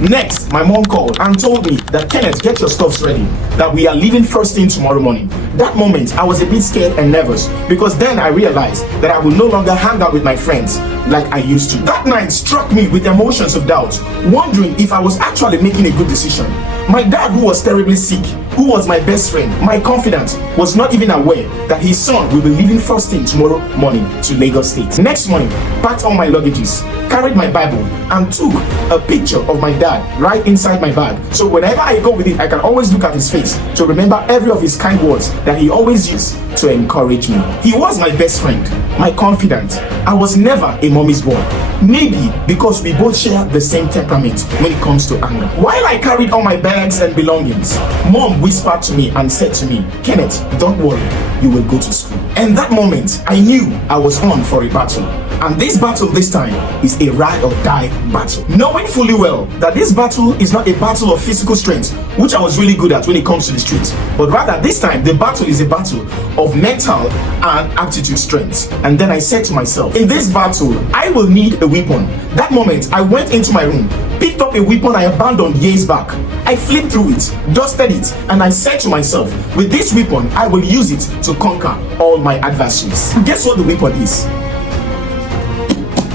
Next, my mom called and told me that Kenneth, get your stuffs ready, that we are leaving first thing tomorrow morning. That moment, I was a bit scared and nervous because then I realized that I would no longer hang out with my friends like I used to. That night struck me with emotions of doubt, wondering if I was actually making a good decision. My dad, who was terribly sick, who was my best friend, my confidant, was not even aware that his son will be leaving first thing tomorrow morning to Lagos State. Next morning, packed all my luggages, carried my Bible, and took a picture of my dad right inside my bag. So whenever I go with it, I can always look at his face to remember every of his kind words that he always used to encourage me. He was my best friend, my confidant. I was never a mommy's boy. Maybe because we both share the same temperament when it comes to anger. While I carried all my bags and belongings, Mom whispered to me and said to me, Kenneth, don't worry, you will go to school. And that moment, I knew I was on for a battle. And this battle this time is a ride or die battle. Knowing fully well that this battle is not a battle of physical strength, which I was really good at when it comes to the streets, but rather this time the battle is a battle of mental and aptitude strength. And then I said to myself, in this battle, I will need a weapon. That moment, I went into my room, picked up a weapon I abandoned years back. I flipped through it, dusted it, and I said to myself, with this weapon, I will use it to conquer all my adversaries. Guess what the weapon is?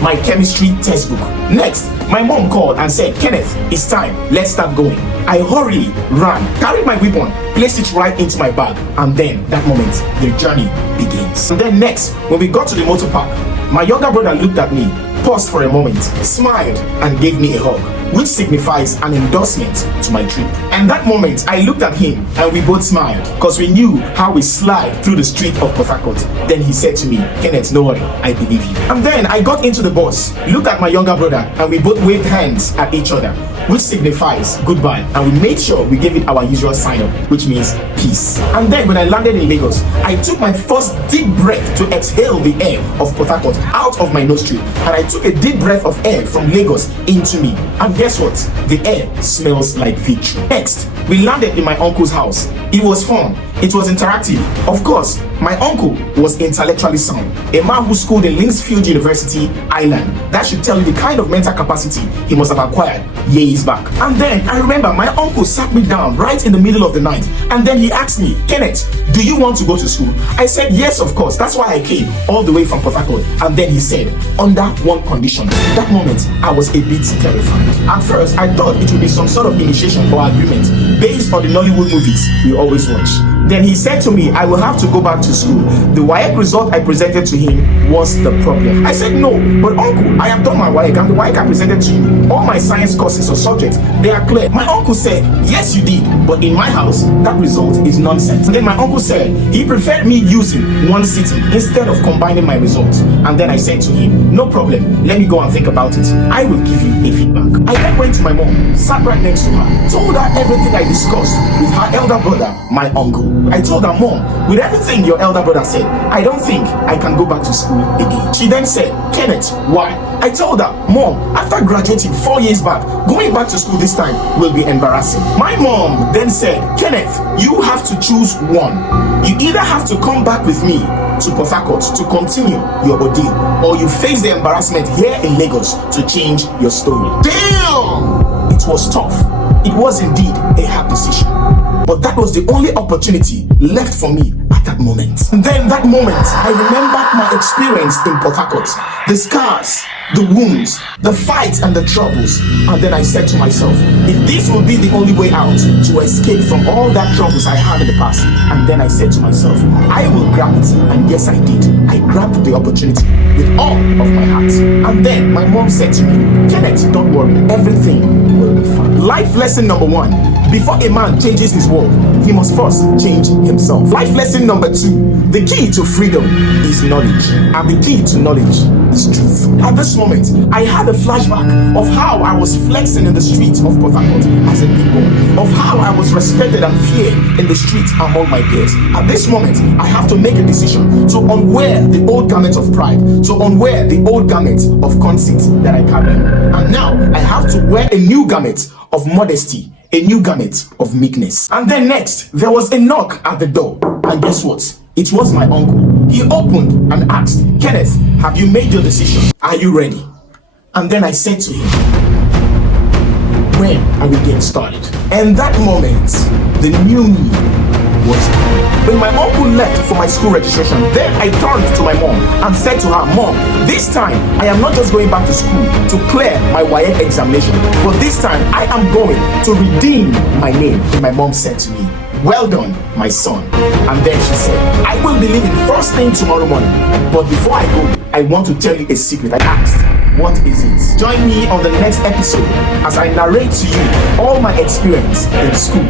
My chemistry textbook. Next, my mom called and said, Kenneth, it's time, let's start going. I hurriedly ran, carried my weapon, placed it right into my bag, and then that moment, the journey begins. And then next, when we got to the motor park, my younger brother looked at me, paused for a moment, smiled, and gave me a hug, which signifies an endorsement to my trip. And that moment, I looked at him and we both smiled because we knew how we slide through the street of Port Harcourt. Then he said to me, Kenneth, no worry, I believe you. And then I got into the bus, looked at my younger brother, and we both waved hands at each other, which signifies goodbye. And we made sure we gave it our usual sign up, which means peace. And then when I landed in Lagos, I took my first deep breath to exhale the air of Port Harcourt out of my nostril. And I took a deep breath of air from Lagos into me. And guess what? The air smells like victory. Next, we landed in my uncle's house. It was fun. It was interactive. Of course, my uncle was intellectually sound, a man who schooled in Linksfield University, Ireland. That should tell you the kind of mental capacity he must have acquired years back. And then I remember my uncle sat me down right in the middle of the night, and then he asked me, Kenneth, do you want to go to school? I said, yes, of course. That's why I came all the way from Port Harcourt. And then he said, under one condition. That moment, I was a bit terrified. At first, I thought it would be some sort of initiation or agreement based on the Nollywood movies we always watch. Then he said to me, I will have to go back to school. The WAEC result I presented to him was the problem. I said, no, but uncle, I have done my WAEC, and the WAEC I presented to you, all my science courses or subjects, they are clear. My uncle said, yes, you did, but in my house, that result is nonsense. And then my uncle said, he preferred me using one sitting instead of combining my results. And then I said to him, no problem, let me go and think about it. I will give you a feedback. I then went to my mom, sat right next to her, told her everything I discussed with her elder brother, my uncle. I told her, Mom, with everything your elder brother said, I don't think I can go back to school again. She then said, Kenneth, why? I told her, Mom, after graduating 4 years back, going back to school this time will be embarrassing. My mom then said, Kenneth, you have to choose one. You either have to come back with me to Port Harcourt to continue your ordeal, or you face the embarrassment here in Lagos to change your story. Damn! It was tough. It was indeed a hard decision. But that was the only opportunity left for me at that moment. And then that moment, I remembered my experience in Port Harcourt, the scars, the wounds, the fights and the troubles. And then I said to myself, if this will be the only way out to escape from all that troubles I had in the past. And then I said to myself, I will grab it. And yes, I did. I grabbed the opportunity with all of my heart. And then my mom said to me, Kenneth, don't worry, everything will be fine. Life lesson number 1. Before a man changes his world, he must first change himself. Life lesson number 2. The key to freedom is knowledge, and the key to knowledge is truth. At this moment, I had a flashback of how I was flexing in the streets of Port Harcourt as a big boy, of how I was respected and feared in the streets among my peers. At this moment, I have to make a decision to unwear the old garment of pride, to unwear the old garment of conceit that I carry. And now I have to wear a new garment of modesty, a new garment of meekness. And then next, there was a knock at the door. And guess what? It was my uncle. He opened and asked, Kenneth, have you made your decision? Are you ready? And then I said to him, when I will get started. And that moment, the new me was gone. When my uncle left for my school registration, then I turned to my mom and said to her, Mom, this time I am not just going back to school to clear my WAEC examination, but this time I am going to redeem my name. And my mom said to me, well done, my son. And then she said, I will be leaving first thing tomorrow morning. But before I go, I want to tell you a secret. I asked, what is it? Join me on the next episode as I narrate to you all my experience in school.